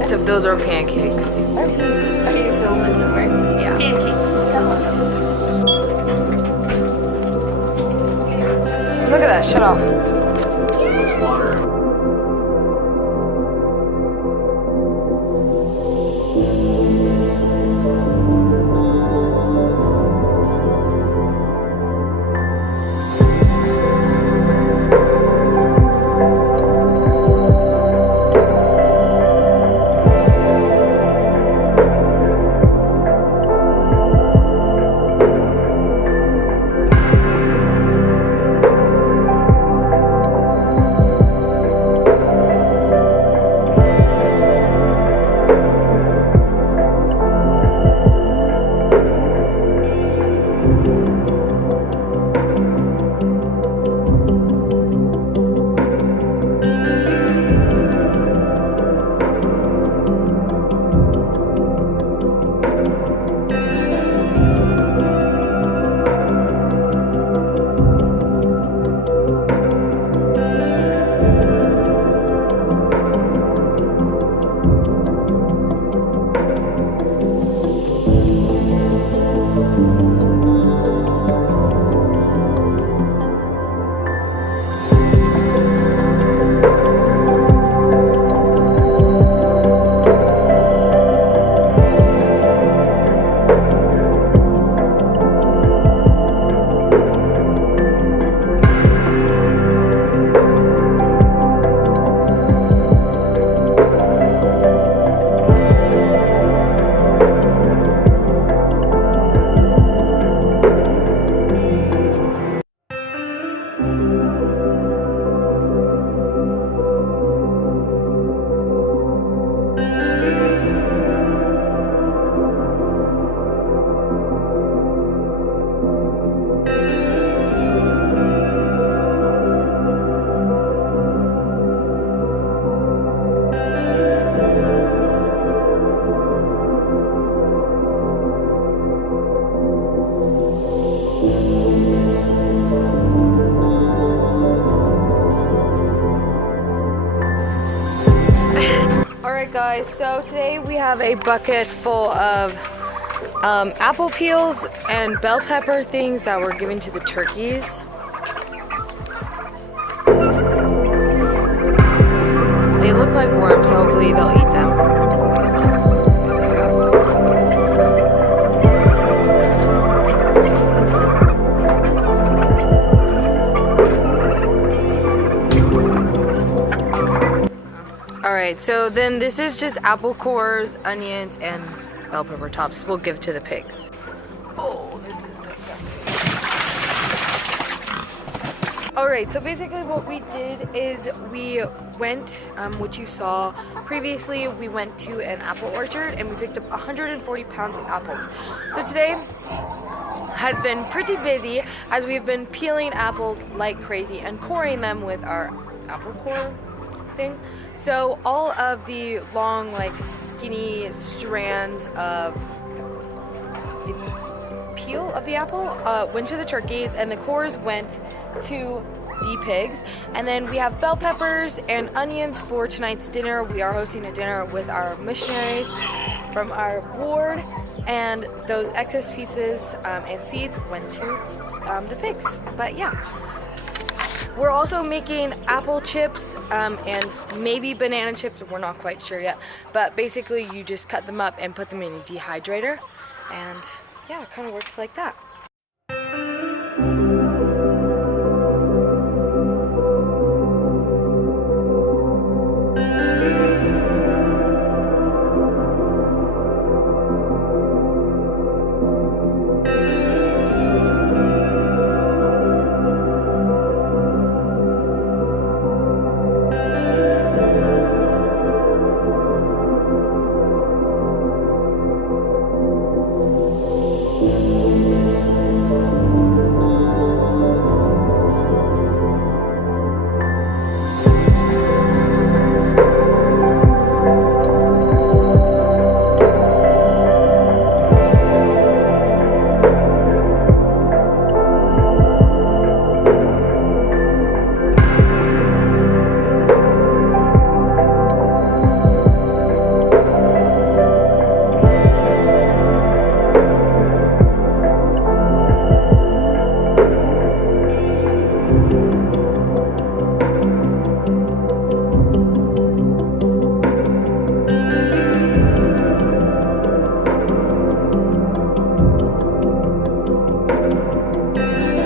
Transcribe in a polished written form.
Except those are pancakes. Okay, so what's the word? Yeah. Pancakes. Look at that, shut off. It's water. Alright guys, so today we have a bucket full of apple peels and bell pepper things that were given to the turkeys. They look like worms, so hopefully they'll eat them. Alright, so then this is just apple cores, onions, and bell pepper tops we'll give to the pigs. Oh, this is disgusting. Alright, so basically what we did is we went, which you saw previously, we went to an apple orchard and we picked up 140 pounds of apples. So today has been pretty busy as we've been peeling apples like crazy and coring them with our apple core thing. So all of the long, like skinny strands of the peel of the apple went to the turkeys, and the cores went to the pigs. And then we have bell peppers and onions for tonight's dinner. We are hosting a dinner with our missionaries from our ward, and those excess pieces and seeds went to the pigs. But yeah. We're also making apple chips and maybe banana chips. We're not quite sure yet. But basically you just cut them up and put them in a dehydrator. And yeah, it kind of works like that.